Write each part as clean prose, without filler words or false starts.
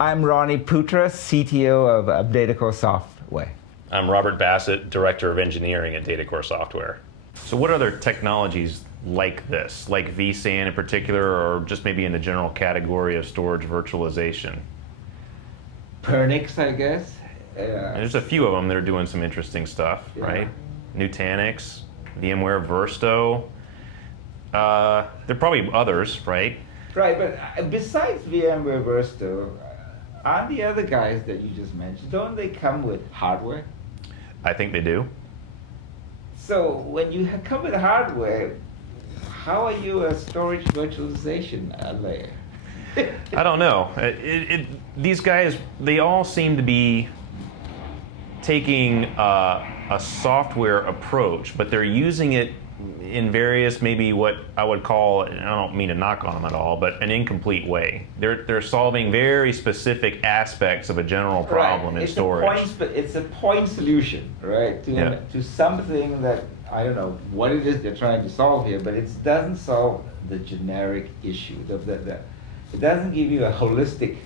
I'm Roni Putra, CTO of DataCore Software. I'm Robert Bassett, Director of Engineering at DataCore Software. So what other technologies like this, like vSAN in particular, or just maybe in the general category of storage virtualization? Pernix, I guess. There's a few of them that are doing some interesting stuff, Yeah. right? Nutanix, VMware Versto. There are probably others, right? Right, but besides VMware Versto, aren't the other guys that you just mentioned, don't they come with hardware? I think they do. So when you come with hardware, how are you a storage virtualization layer? I don't know. These guys, they all seem to be taking a software approach, but they're using it in various, maybe what I would call, and I don't mean to knock on them at all, but an incomplete way. They're solving very specific aspects of a general problem in storage. It's a point solution, right? To something that, I don't know what it is they're trying to solve here, but it doesn't solve the generic issue. It doesn't give you a holistic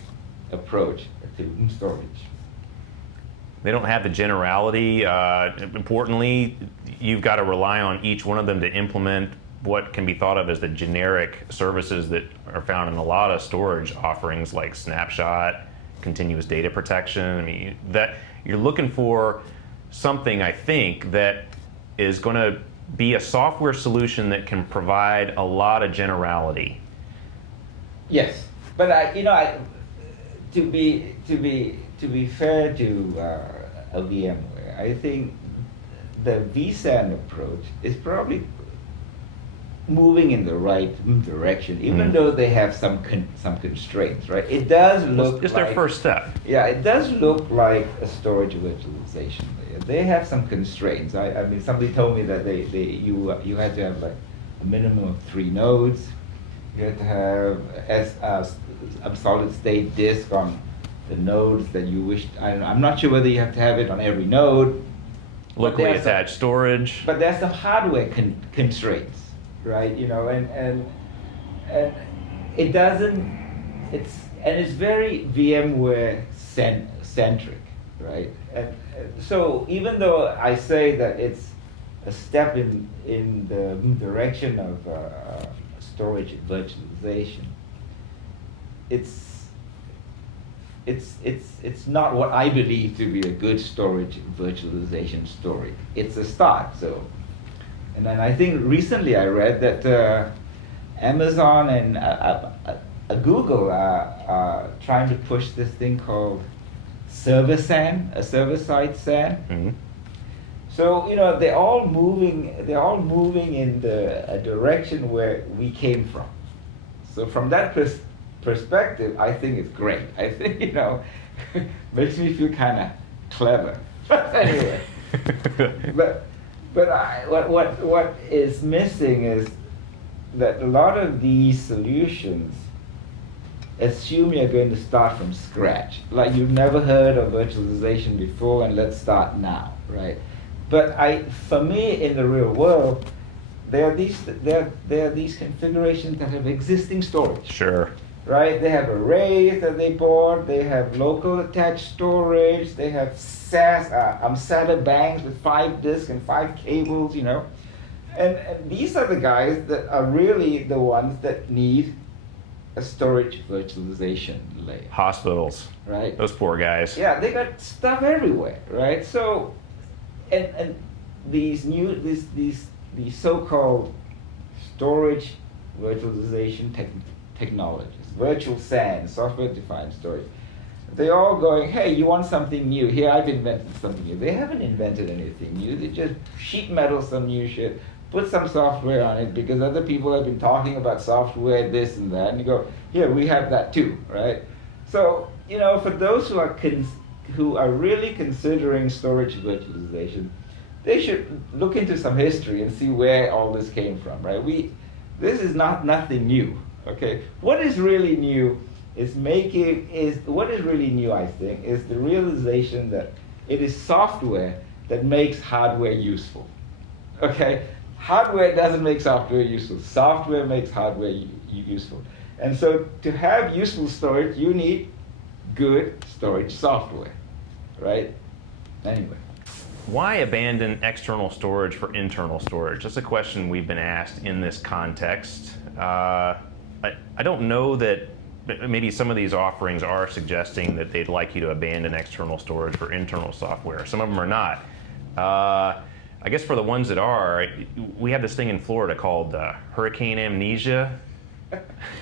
approach to storage. They don't have the generality. Importantly, you've got to rely on each one of them to implement what can be thought of as the generic services that are found in a lot of storage offerings like snapshot, continuous data protection. I mean, that you're looking for something, I think, that is going to be a software solution that can provide a lot of generality. Yes, but to be fair to a VMware, I think the vSAN approach is probably moving in the right direction, even though they have some constraints, right? It does look It's like, their first step. Yeah, it does look like a storage virtualization layer. They have some constraints. I mean, somebody told me that you had to have like a minimum of 3 nodes. You had to have a solid state disk on the nodes that you wish. I'm not sure whether you have to have it on every node. Locally attached storage. But there's some hardware constraints, right? You know, and it doesn't. It's very VMware centric, right? And so even though I say that it's a step in the direction of storage virtualization, it's not what I believe to be a good storage virtualization story. It's a start. So, and then I think recently I read that Amazon and Google are trying to push this thing called server SAN, a server-side SAN. Mm-hmm. So they're all moving in a direction where we came from. So from that perspective, I think it's great. I think makes me feel kind of clever. But anyway, what is missing is that a lot of these solutions assume you're going to start from scratch, like you've never heard of virtualization before, and let's start now, right? But for me, in the real world, there are these configurations that have existing storage. Sure. Right? They have arrays that they bought. They have local attached storage. They have SATA banks with 5 disks and 5 cables. And these are the guys that are really the ones that need a storage virtualization layer. Hospitals. Right. Those poor guys. Yeah, they got stuff everywhere, right? So, and these so-called storage virtualization technologies, virtual SAN, software-defined storage, they're all going, hey, you want something new? Here, I've invented something new. They haven't invented anything new. They just sheet metal some new shit, put some software on it because other people have been talking about software, this and that, and you go, here, we have that too, right? So, for those who are really considering storage virtualization, they should look into some history and see where all this came from, right? This is nothing new, okay? What is really new I think, is the realization that it is software that makes hardware useful, okay? Hardware doesn't make software useful. Software makes hardware useful. And so to have useful storage, you need good storage software, right? Anyway. Why abandon external storage for internal storage? That's a question we've been asked in this context. I don't know that maybe some of these offerings are suggesting that they'd like you to abandon external storage for internal software. Some of them are not. I guess for the ones that are, we have this thing in Florida called hurricane amnesia.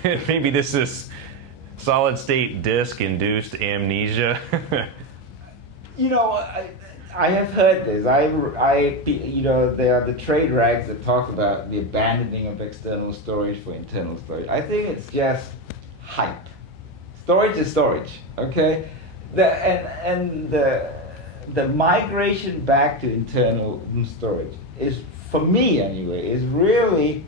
Maybe this is solid state disk induced amnesia. You know, I have heard this. You know, there are the trade rags that talk about the abandoning of external storage for internal storage. I think it's just hype. Storage is storage, okay? The migration back to internal storage is, for me anyway, is really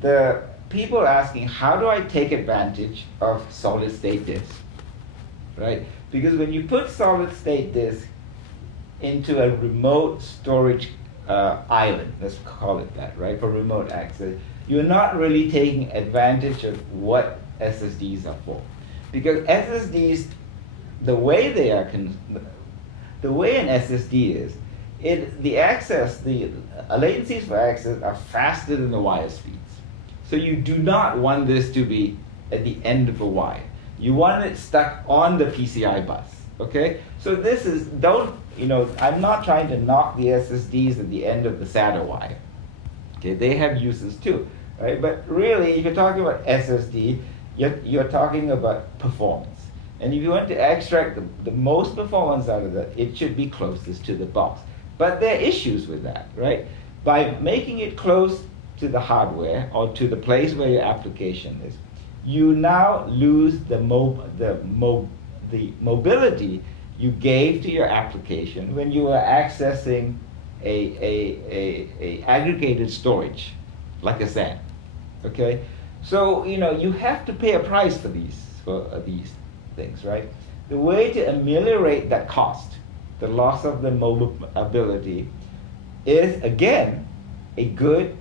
the people asking, how do I take advantage of solid state disk, right? Because when you put solid state disk into a remote storage island, let's call it that, right, for remote access, you're not really taking advantage of what SSDs are for. Because SSDs, the way they are, the way an SSD is, the latencies for access are faster than the wire speeds. So you do not want this to be at the end of a wire. You want it stuck on the PCI bus, okay? So this is, I'm not trying to knock the SSDs at the end of the SATA wire. Okay, they have uses too, right? But really, if you're talking about SSD, you're talking about performance. And if you want to extract the most performance out of that, it should be closest to the box. But there are issues with that, right? By making it close to the hardware or to the place where your application is, you now lose the mobility you gave to your application when you were accessing a aggregated storage, like a SAN. Okay, so you have to pay a price for these things, right? The way to ameliorate that cost, the loss of the mobility, is again a good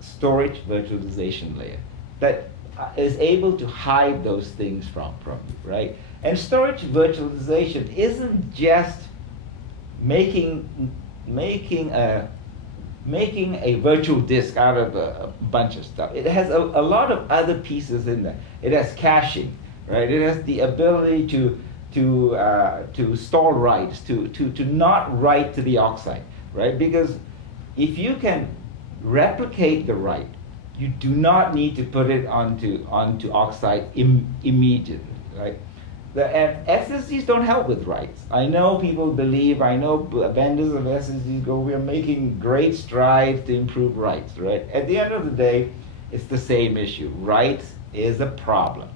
storage virtualization layer that is able to hide those things from you, right? And storage virtualization isn't just making a virtual disk out of a bunch of stuff. It has a lot of other pieces in there. It has caching, right? It has the ability to store writes, to not write to the oxide, right? Because if you can replicate the write, you do not need to put it onto oxide immediately, right? And SSDs don't help with writes. I know vendors of SSDs go, we're making great strides to improve writes, right? At the end of the day, it's the same issue. Writes is a problem.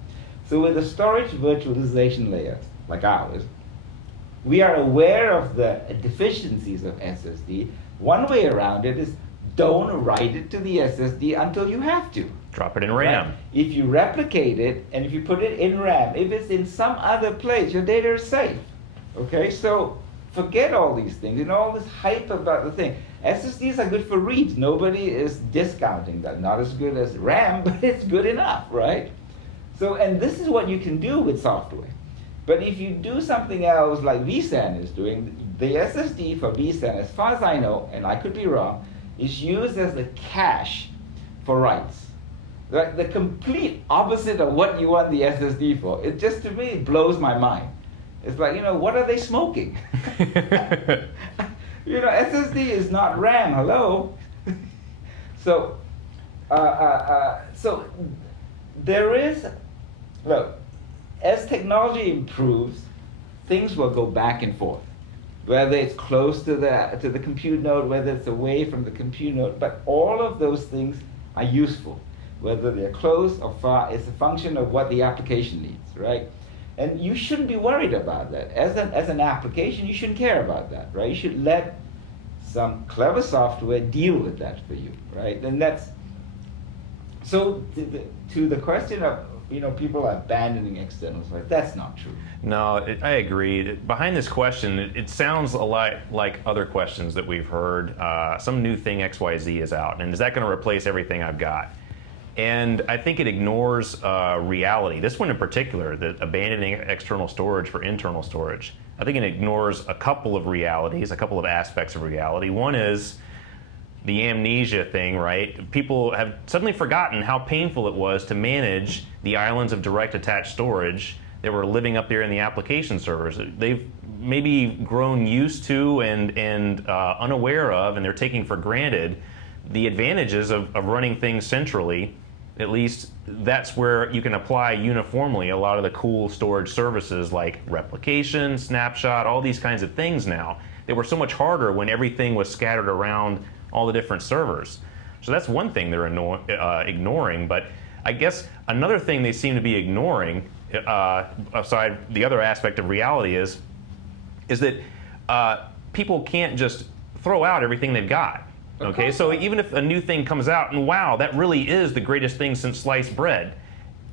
So with a storage virtualization layer like ours, we are aware of the deficiencies of SSD. One way around it is don't write it to the SSD until you have to. Drop it in RAM. Right? If you replicate it, and if you put it in RAM, if it's in some other place, your data is safe. Okay, so forget all these things and all this hype about the thing. SSDs are good for reads. Nobody is discounting that. Not as good as RAM, but it's good enough, right? So, and this is what you can do with software. But if you do something else like vSAN is doing, the SSD for vSAN, as far as I know, and I could be wrong, is used as the cache for writes. The complete opposite of what you want the SSD for. It just, to me, it blows my mind. It's like, what are they smoking? SSD is not RAM, hello? So there is, look, as technology improves, things will go back and forth. Whether it's close to the compute node, whether it's away from the compute node, but all of those things are useful. Whether they're close or far, it's a function of what the application needs, right? And you shouldn't be worried about that. As an application, you shouldn't care about that, right? You should let some clever software deal with that for you, right? And that's, so to the question of, people are abandoning external storage, that's not true. No, I agree. Behind this question, it sounds a lot like other questions that we've heard. Some new thing XYZ is out, and is that going to replace everything I've got? And I think it ignores reality. This one in particular, the abandoning external storage for internal storage, I think it ignores a couple of realities, a couple of aspects of reality. One is the amnesia thing, right? People have suddenly forgotten how painful it was to manage the islands of direct attached storage that were living up there in the application servers. They've maybe grown used to and unaware of, and they're taking for granted the advantages of running things centrally. At least that's where you can apply uniformly a lot of the cool storage services like replication, snapshot, all these kinds of things now. They were so much harder when everything was scattered around all the different servers. So that's one thing they're ignoring. But I guess another thing they seem to be ignoring, aside the other aspect of reality, is that people can't just throw out everything they've got. Okay, so even if a new thing comes out and wow, that really is the greatest thing since sliced bread,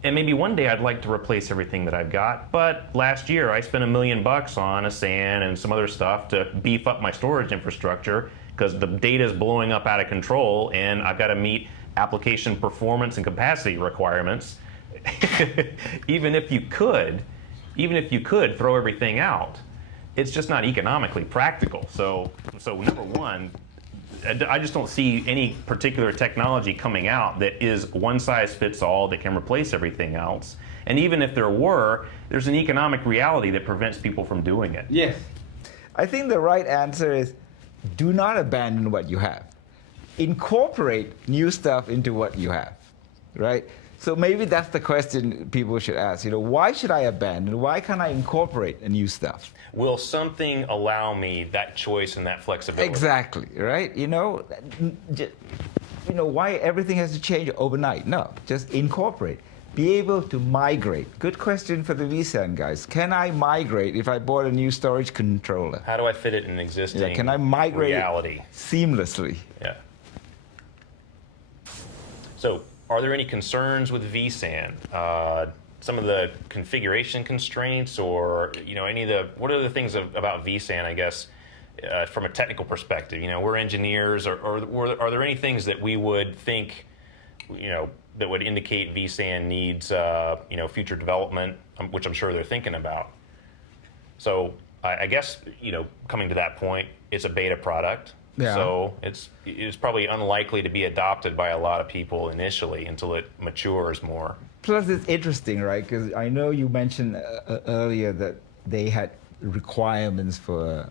and maybe one day I'd like to replace everything that I've got, but last year I spent $1 million on a SAN and some other stuff to beef up my storage infrastructure because the data is blowing up out of control and I've got to meet application performance and capacity requirements. Even if you could throw everything out, it's just not economically practical. So number one, I just don't see any particular technology coming out that is one size fits all that can replace everything else. And even if there were, there's an economic reality that prevents people from doing it. Yes. I think the right answer is do not abandon what you have. Incorporate new stuff into what you have, right? So maybe that's the question people should ask. Why should I abandon? Why can't I incorporate a new stuff? Will something allow me that choice and that flexibility? Exactly, right? Why everything has to change overnight? No, just incorporate. Be able to migrate. Good question for the vSAN guys. Can I migrate if I bought a new storage controller? How do I fit it in existing can I migrate reality seamlessly? Yeah. So, are there any concerns with vSAN? Some of the configuration constraints, or any of the what are the things about vSAN? I guess from a technical perspective, we're engineers. Or are there any things that we would think, that would indicate vSAN needs future development, which I'm sure they're thinking about? So I guess coming to that point, it's a beta product. Yeah. So it's probably unlikely to be adopted by a lot of people initially until it matures more. Plus, it's interesting, right? Because I know you mentioned earlier that they had requirements for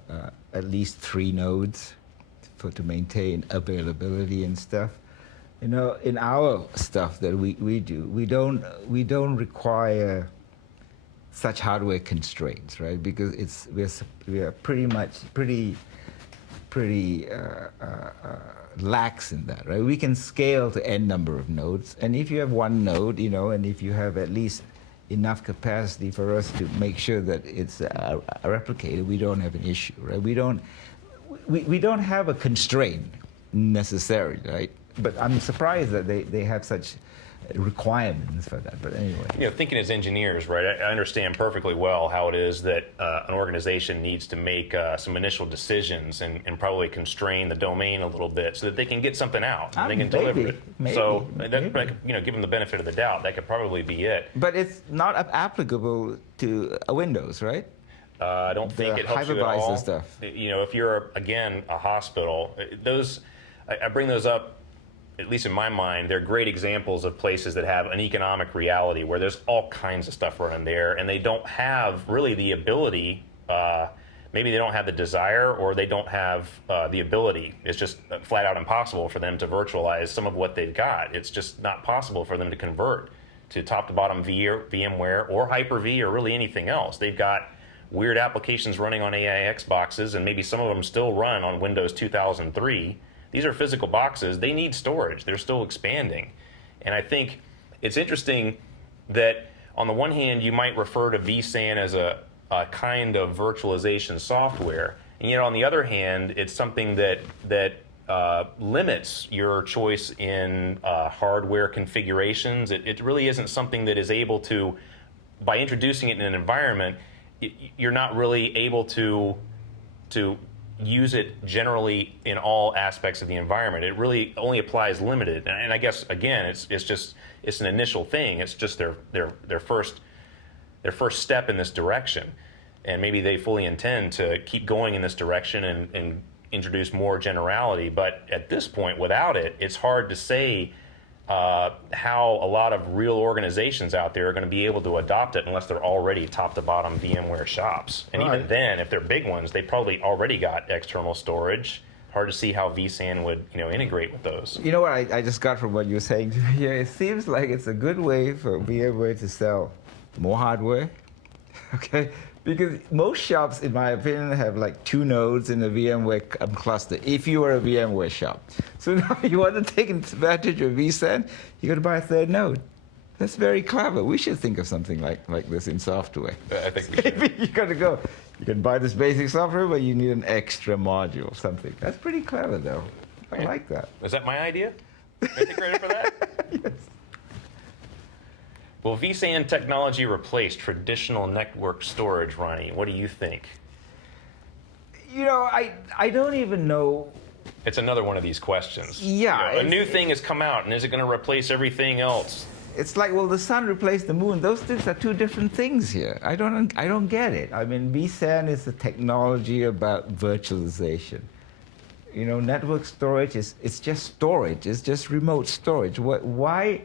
at least 3 nodes to maintain availability and stuff. In our stuff that we do, we don't require such hardware constraints, right? Because we are pretty lax in that, right? We can scale to n number of nodes, and if you have one node, and if you have at least enough capacity for us to make sure that it's replicated, we don't have an issue, right? We don't have a constraint necessarily, right? But I'm surprised that they have such requirements for that. But anyway, thinking as engineers, right? I understand perfectly well how it is that an organization needs to make some initial decisions and probably constrain the domain a little bit so that they can get something out and they can deliver it. So, give them the benefit of the doubt, that could probably be it. But it's not applicable to Windows, right? I don't think it helps you at all. Hypervisor stuff. If you're again a hospital, I bring those up. At least in my mind, they're great examples of places that have an economic reality where there's all kinds of stuff running there, and they don't have really the ability. Maybe they don't have the desire, or they don't have the ability. It's just flat out impossible for them to virtualize some of what they've got. It's just not possible for them to convert to top to bottom VMware or Hyper-V or really anything else. They've got weird applications running on AIX boxes, and maybe some of them still run on Windows 2003. These are physical boxes. They need storage. They're still expanding. And I think it's interesting that on the one hand, you might refer to vSAN as a kind of virtualization software. And yet on the other hand, it's something that limits your choice in hardware configurations. It really isn't something that is able to, by introducing it in an environment, you're not really able to use it generally in all aspects of the environment. It really only applies limited. And I guess again, it's an initial thing. It's just their first step in this direction, and maybe they fully intend to keep going in this direction and introduce more generality. But at this point, without it, it's hard to say how a lot of real organizations out there are going to be able to adopt it unless they're already top to bottom VMware shops. And even then, if they're big ones, they probably already got external storage. Hard to see how vSAN would integrate with those. You know what I just got from what you were saying to me here? It seems like it's a good way for VMware to sell more hardware, okay? Because most shops, in my opinion, have like 2 nodes in a VMware cluster, if you are a VMware shop. So now you want to take advantage of vSAN, you got to buy a 3rd node. That's very clever. We should think of something like this in software. I think we should. You got to go, you can buy this basic software, but you need an extra module, something. That's pretty clever, though. I like that. Is that my idea? Can I take credit for that? Yes. Will vSAN technology replace traditional network storage, Roni? What do you think? I don't even know. It's another one of these questions. Yeah. A new thing has come out, and is it going to replace everything else? It's like, well, the sun replaced the moon. Those things are 2 different things here. I don't get it. I mean, vSAN is a technology about virtualization. Network storage it's just storage. It's just remote storage. Why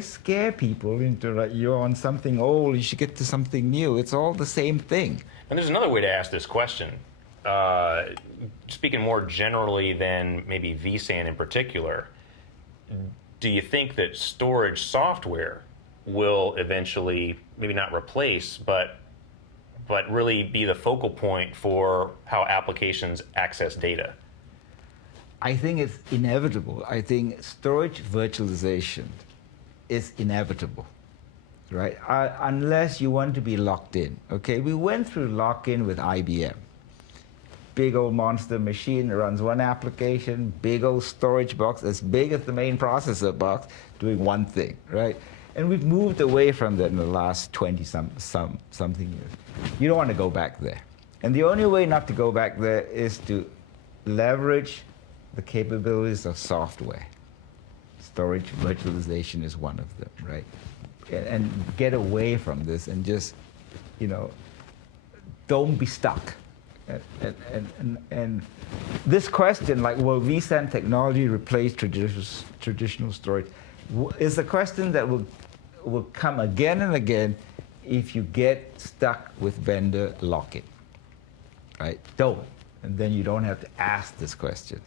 scare people into like you're on something old, you should get to something new? It's all the same thing. And there's another way to ask this question. Speaking more generally than maybe vSAN in particular, do you think that storage software will eventually, maybe not replace, but really be the focal point for how applications access data? I think it's inevitable. I think storage virtualization is inevitable, right? Unless you want to be locked in, okay? We went through lock-in with IBM. Big old monster machine runs one application, big old storage box, as big as the main processor box, doing one thing, right? And we've moved away from that in the last 20-something years. You don't want to go back there. And the only way not to go back there is to leverage the capabilities of software. Storage virtualization is one of them, right? And get away from this and just, don't be stuck. And this question, like, will vSAN technology replace traditional storage, is a question that will come again and again if you get stuck with vendor lock-in, right? Don't. And then you don't have to ask this question.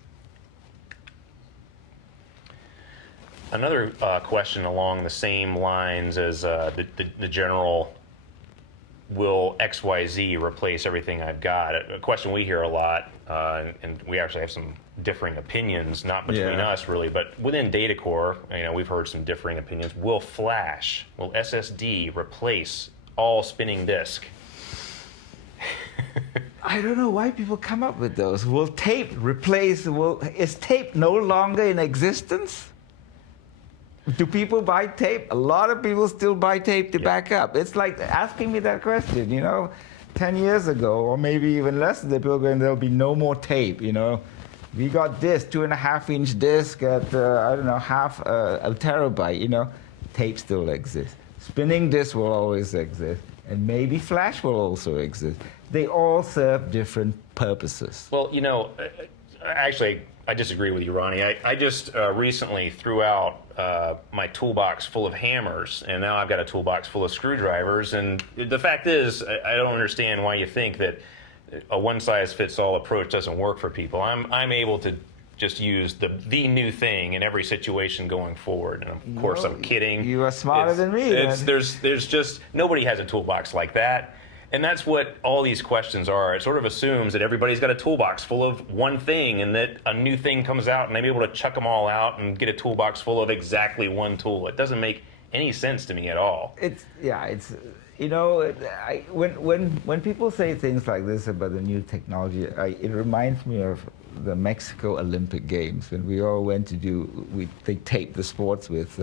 Another question along the same lines as the general, will XYZ replace everything I've got? A question we hear a lot, and we actually have some differing opinions, not between us really, but within DataCore, we've heard some differing opinions. Will flash, will SSD replace all spinning disk? I don't know why people come up with those. Will tape replace, is tape no longer in existence? Do people buy tape? A lot of people still buy tape to back up. It's like asking me that question, 10 years ago, or maybe even less than people going, there'll be no more tape, We got this 2.5-inch disc at, half a terabyte, Tape still exists. Spinning disk will always exist. And maybe flash will also exist. They all serve different purposes. Well, actually, I disagree with you, Roni. I just recently threw out my toolbox full of hammers, and now I've got a toolbox full of screwdrivers. And the fact is, I don't understand why you think that a one-size-fits-all approach doesn't work for people. I'm able to just use the new thing in every situation going forward. And of course, I'm kidding. You are smarter than me. There's just nobody has a toolbox like that. And that's what all these questions are. It sort of assumes that everybody's got a toolbox full of one thing, and that a new thing comes out and I'm able to chuck them all out and get a toolbox full of exactly one tool. It doesn't make any sense to me at all. When people say things like this about the new technology, it reminds me of the Mexico Olympic Games when we all went to they taped the sports with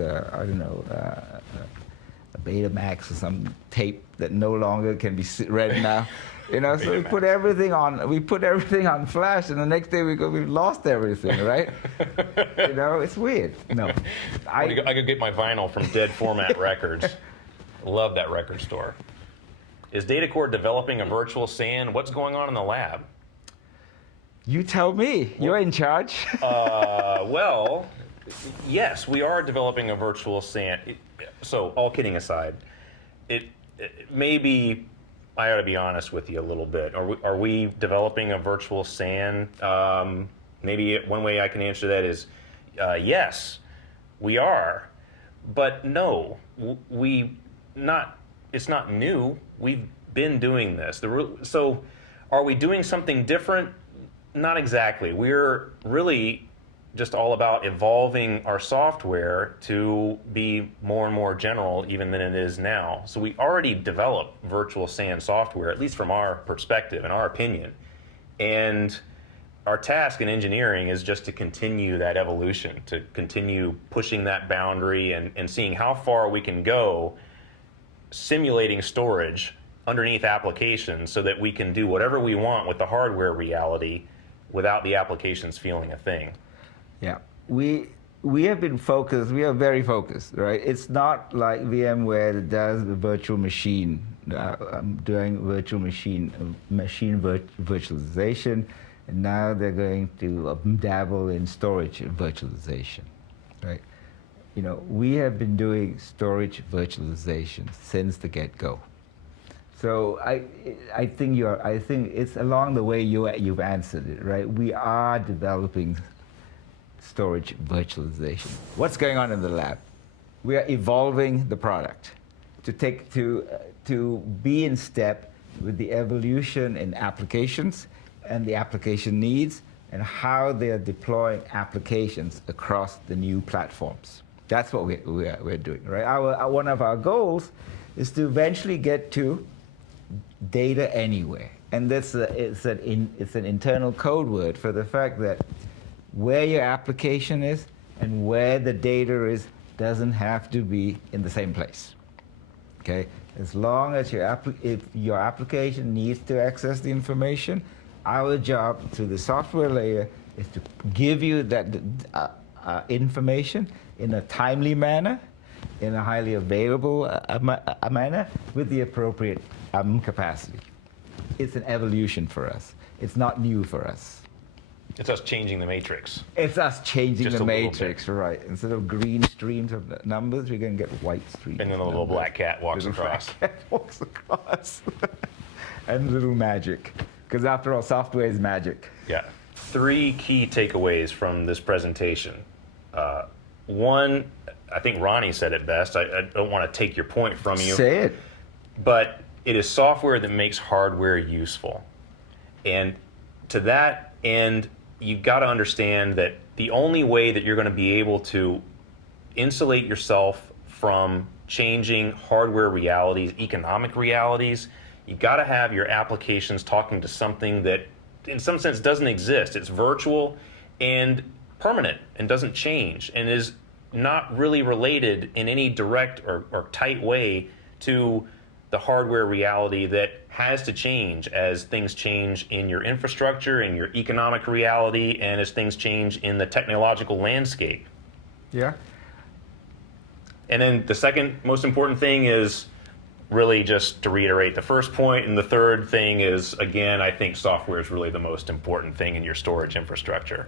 a Betamax or some tape that no longer can be read now. So we put everything on flash, and the next day we've lost everything, right? It's weird. No, I could get my vinyl from Dead Format Records. Love that record store. Is DataCore developing a virtual SAN? What's going on in the lab? You tell me. You're in charge. Well, yes, we are developing a virtual SAN. So, all kidding aside, it maybe I ought to be honest with you a little bit. Are we developing a virtual SAN? Maybe one way I can answer that is yes, we are, but no, it's not new. We've been doing this. So, are we doing something different? Not exactly. We're really just all about evolving our software to be more and more general even than it is now. So we already develop virtual SAN software, at least from our perspective and our opinion. And our task in engineering is just to continue that evolution, to continue pushing that boundary and seeing how far we can go simulating storage underneath applications so that we can do whatever we want with the hardware reality without the applications feeling a thing. Yeah, we have been focused. We are very focused, right? It's not like VMware that does the virtual machine. I'm doing virtual machine virtualization, and now they're going to dabble in storage virtualization, right? We have been doing storage virtualization since the get-go. So I think it's along the way you've answered it, right? We are developing storage virtualization. What's going on in the lab? We are evolving the product to be in step with the evolution in applications and the application needs and how they are deploying applications across the new platforms. That's what we're doing, right? One of our goals is to eventually get to data anywhere, and it's an internal code word for the fact that where your application is and where the data is doesn't have to be in the same place. Okay, as long as if your application needs to access the information, our job to the software layer is to give you that information in a timely manner, in a highly available manner, with the appropriate capacity. It's an evolution for us. It's not new for us. It's us changing the matrix. It's us changing Just the a little matrix, right? Instead of green streams of numbers, we're going to get white streams. And then a little black cat walks across. Black cat walks across. And little magic. Because after all, software is magic. Yeah. 3 key takeaways from this presentation. One, I think Roni said it best. I don't want to take your point from you. Say it. But it is software that makes hardware useful. And to that end, you've got to understand that the only way that you're going to be able to insulate yourself from changing hardware realities, economic realities, you've got to have your applications talking to something that in some sense doesn't exist. It's virtual and permanent and doesn't change and is not really related in any direct or tight way to the hardware reality that has to change as things change in your infrastructure, in your economic reality, and as things change in the technological landscape. Yeah. And then the second most important thing is really just to reiterate the first point, and the third thing is, again, I think software is really the most important thing in your storage infrastructure.